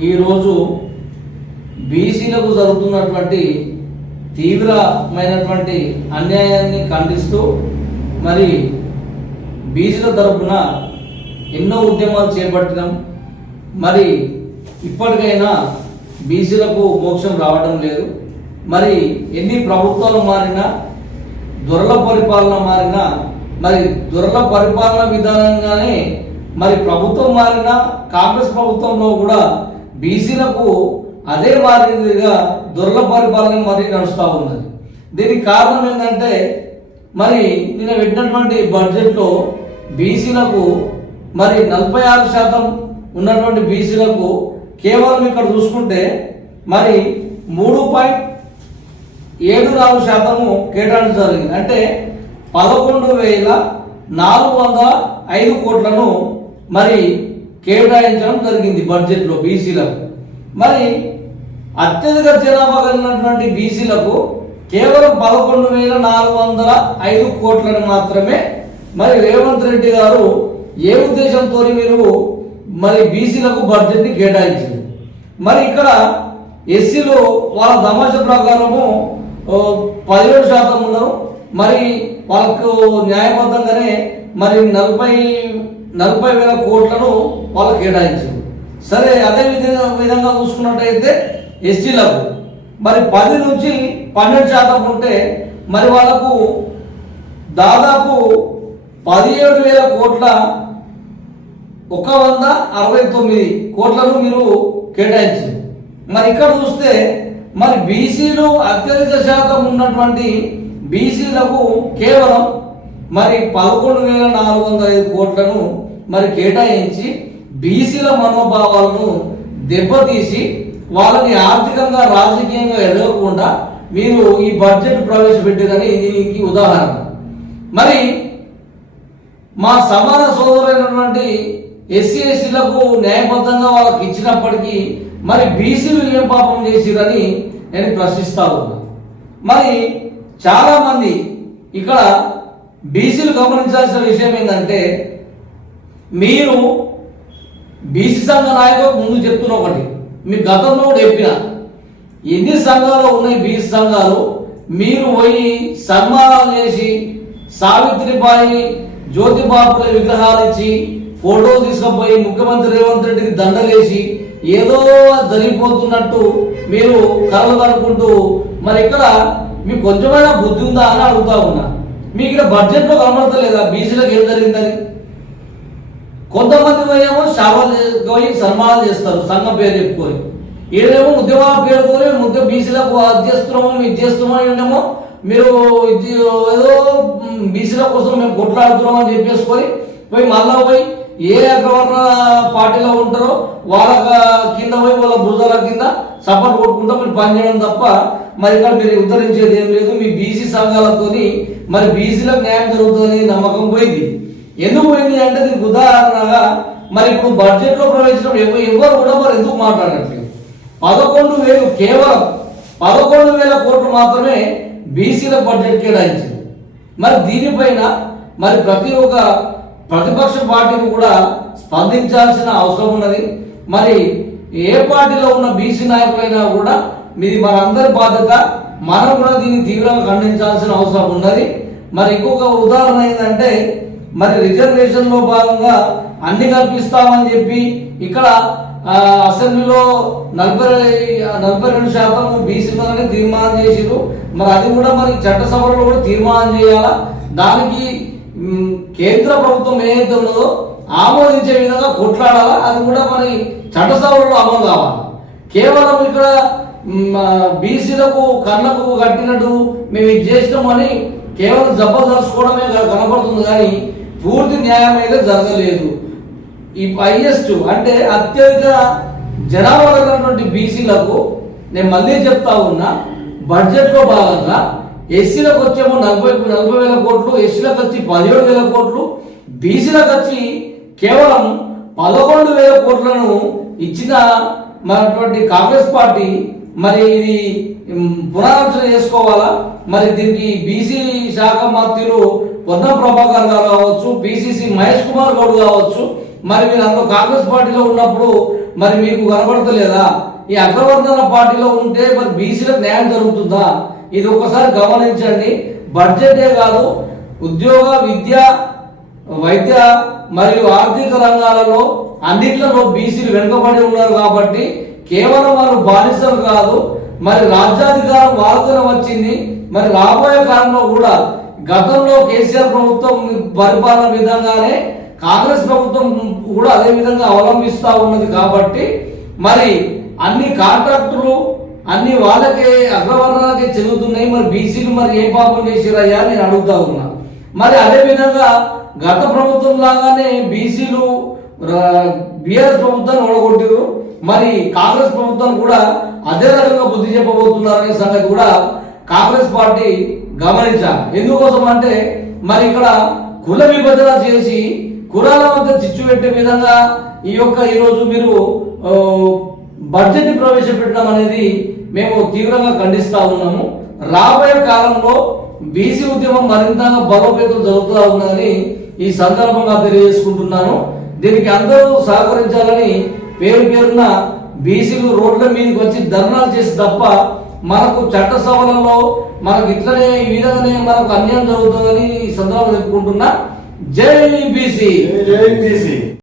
ఈరోజు బీసీలకు జరుగుతున్నటువంటి తీవ్రమైనటువంటి అన్యాయాన్ని ఖండిస్తూ మరి బీసీల తరపున ఎన్నో ఉద్యమాలు చేపట్టినాం. మరి ఇప్పటికైనా బీసీలకు మోక్షం రావడం లేదు. మరి ఎన్ని ప్రభుత్వాలు మారినా, దొరల పరిపాలన మారినా, మరి దొరల పరిపాలన విధానంగానే మరి ప్రభుత్వం మారినా కాంగ్రెస్ ప్రభుత్వంలో కూడా బీసీలకు అదే మాదిరిగా దొరల పరిపాలన మరి నడుస్తూ ఉన్నది. దీనికి కారణం ఏంటంటే మరి నిన్న పెట్టినటువంటి బడ్జెట్లో బీసీలకు మరి 46% ఉన్నటువంటి బీసీలకు కేవలం ఇక్కడ చూసుకుంటే మరి 3.74% కేటాయించడం జరిగింది. అంటే 11,405 కోట్లను మరి కేటాయించడం జరిగింది బడ్జెట్లో బీసీలకు. మరి అత్యధిక జనాభా కలిగినటువంటి బీసీలకు కేవలం 11,405 కోట్లను మాత్రమే మరి రేవంత్ రెడ్డి గారు ఏ ఉద్దేశంతో మీరు మరి బీసీలకు బడ్జెట్ని కేటాయించారు. మరి ఇక్కడ ఎస్సీలు వాళ్ళ తమాషా ప్రకారము 17% ఉన్నారు. మరి వాళ్ళకు న్యాయబద్ధంగానే మరి 40,000 కోట్లను వాళ్ళు కేటాయించారు. సరే, అదే విధంగా చూసుకున్నట్టయితే ఎస్టీలకు మరి 10 నుంచి 12% ఉంటే మరి వాళ్ళకు దాదాపు 17,000 కోట్ల 169 కోట్లను మీరు కేటాయించారు. మరి ఇక్కడ చూస్తే మరి బీసీలు అత్యధిక శాతం ఉన్నటువంటి బీసీలకు కేవలం మరి 11,405 కోట్లను మరి కేటాయించి బీసీల మనోభావాలను దెబ్బతీసి వాళ్ళని ఆర్థికంగా రాజకీయంగా ఎదగకుండా మీరు ఈ బడ్జెట్ ప్రవేశపెట్టారని దీనికి ఉదాహరణ. మరి మా సమాన సోదరులైనటువంటి ఎస్సీ ఎస్టీలకు న్యాయబద్ధంగా వాళ్ళకి ఇచ్చినప్పటికీ మరి బీసీలు ఏం పాపం చేసిరని నేను ప్రశ్నిస్తా ఉన్నా. మరి చాలామంది ఇక్కడ బీసీలు గమనించాల్సిన విషయం ఏంటంటే, మీరు బీసీ సంఘ నాయకులకు ముందు చెప్తున్న ఒకటి, మీ గతంలో కూడా చెప్పిన ఎన్ని సంఘాలు ఉన్నాయి బీసీ సంఘాలు, మీరు పోయి సన్మానాలు చేసి సావిత్రిబాయి జ్యోతిబాపుల విగ్రహాలు ఇచ్చి ఫోటోలు తీసుకుపోయి ముఖ్యమంత్రి రేవంత్ రెడ్డికి దండలేసి ఏదో జరిగిపోతున్నట్టు మీరు కలలు కనుక్కుంటూ మరి ఇక్కడ మీకు కొంచెమైనా బుద్ధి ఉందా అని అడుగుతా ఉన్నా. మీకు ఇక్కడ బడ్జెట్లో కనబడతలేదా బీసీలకు ఏం జరిగిందని? కొంతమంది ఏమో సభలు పోయి సన్మానాలు చేస్తారు సంఘం పేరు చెప్పుకొని, ఏదేమో ఉద్యమాల పేరుకొని బీసీలకు అది చేస్తున్నామో ఇది చేస్తున్నామో ఏంటేమో మీరు ఏదో బీసీల కోసం మేము కొట్లాడుతున్నాం అని చెప్పేసుకొని పోయి మళ్ళా పోయి ఏ అగ్రవర్ణ పార్టీలో ఉంటారో వాళ్ళ కింద పోయి వాళ్ళ భుజాల కింద సపోర్ట్ కొట్టుకుంటా మీరు పనిచేయడం తప్ప మరి ఇక్కడ మీరు ఉద్ధరించేది ఏం లేదు. మీ బీసీ సంఘాలతోని మరి బీసీలకు న్యాయం జరుగుతుంది నమ్మకం పోయింది. ఎందుకు పోయింది అంటే దీనికి ఉదాహరణగా మరి ఇప్పుడు బడ్జెట్లో ప్రవేశించడం ఎవరు కూడా మరి ఎందుకు మాట్లాడట్లేదు. 11,000 కేవలం 11,000 కోట్లు మాత్రమే బీసీల బడ్జెట్ కేటాయించింది. మరి దీనిపైన మరి ప్రతి ఒక్క ప్రతిపక్ష పార్టీని కూడా స్పందించాల్సిన అవసరం ఉన్నది. మరి ఏ పార్టీలో ఉన్న బీసీ నాయకులైనా కూడా మీది మనందరి బాధ్యత, మనం కూడా దీన్ని తీవ్రంగా ఖండించాల్సిన అవసరం ఉన్నది. మరి ఇంకొక ఉదాహరణ ఏంటంటే, మరి రిజర్వేషన్లో భాగంగా అన్ని కల్పిస్తామని చెప్పి ఇక్కడ అసెంబ్లీలో 42% బీసీలనే తీర్మానం చేసిరు. మరి అది కూడా మరి చట్టసభలో కూడా తీర్మానం చేయాలా, దానికి కేంద్ర ప్రభుత్వం ఏదైతే ఉన్నదో ఆమోదించే విధంగా కొట్లాడాలా, అది కూడా మరి చట్టసభలో అమలు కావాలి. కేవలం ఇక్కడ బీసీలకు కళ్ళకు కట్టినట్టు మేము ఇది చేసినామని కేవలం జబర్దస్త్ కనబడుతుంది, కానీ పూర్తి న్యాయం అయితే జరగలేదు. ఈ హైయెస్ట్ అంటే అత్యధిక జనాభా కలిగినటువంటి బీసీలకు నేను మళ్ళీ చెప్తా ఉన్నా, బడ్జెట్లో భాగంగా ఎస్సీలకు వచ్చేమో 40,000 కోట్లు, ఎస్సీలకు వచ్చి 17,000 కోట్లు, బీసీలకు వచ్చి కేవలం 11,000 కోట్లను ఇచ్చిన మనటువంటి కాంగ్రెస్ పార్టీ మరి ఇది పునరాలోచన చేసుకోవాలా. మరి దీనికి బీసీ శాఖ మంత్రులు పొన్నం ప్రభాకర్ గారు కావచ్చు, పిసిసి మహేష్ కుమార్ గౌడ్ కావచ్చు, మరి మీరు అందులో కాంగ్రెస్ పార్టీలో ఉన్నప్పుడు మరి మీకు కనబడతలేదా? ఈ అగ్రవర్ణన పార్టీలో ఉంటే మరి బీసీలకు న్యాయం జరుగుతుందా? ఇది ఒకసారి గమనించండి. బడ్జెటే కాదు, ఉద్యోగ, విద్య, వైద్య మరియు ఆర్థిక రంగాలలో అన్నిట్లలో బీసీలు వెనుకబడి ఉన్నారు. కాబట్టి కేవలం వారు బానిసలు కాదు, మరి రాజ్యాధికారం వారితోనే వచ్చింది. మరి రాబోయే కాలంలో కూడా గతంలో కేసీఆర్ ప్రభుత్వం పరిపాలన విధంగానే కాంగ్రెస్ ప్రభుత్వం కూడా అదే విధంగా అవలంబిస్తూ ఉన్నది. కాబట్టి మరి అన్ని కాంట్రాక్టులు అన్ని వాళ్ళకే అగ్రవర్ణాలకే చెందుతున్నాయి. మరి బీసీలు మరి ఏ పాపం చేసిరయ్యా నేను అడుగుతా ఉన్నా. మరి అదే విధంగా గత ప్రభుత్వం లాగానే బీసీలు బీఆర్ఎస్ ప్రభుత్వాన్ని ఓడగొట్టారు. మరి కాంగ్రెస్ ప్రభుత్వం కూడా అదే రకంగా బుద్ధి చెప్పబోతున్నారనే సంగతి కూడా కాంగ్రెస్ పార్టీ గమనించాలి. ఎందుకోసం అంటే మరి ఇక్కడ కుల విభజన చేసి కులాల మధ్య చిచ్చు పెట్టే విధంగా ఈరోజు మీరు బడ్జెట్ ని ప్రవేశపెట్టడం అనేది మేము తీవ్రంగా ఖండిస్తా ఉన్నాము. రాబోయే కాలంలో బీసీ ఉద్యమం మరింతగా బలోపేతం జరుగుతూ ఉందని ఈ సందర్భంగా తెలియజేసుకుంటున్నాను. దీనికి అందరూ సహకరించాలని పేరు పేరున బీసీలు రోడ్ల మీదకి వచ్చి ధర్నాలు చేసి తప్ప మనకు చట్టసభలలో మనకు ఇట్లనే ఈ విధంగానే మనకు అన్యాయం జరుగుతుందని ఈ సందర్భంగా చెప్పుకుంటున్నా. జై బీసీ.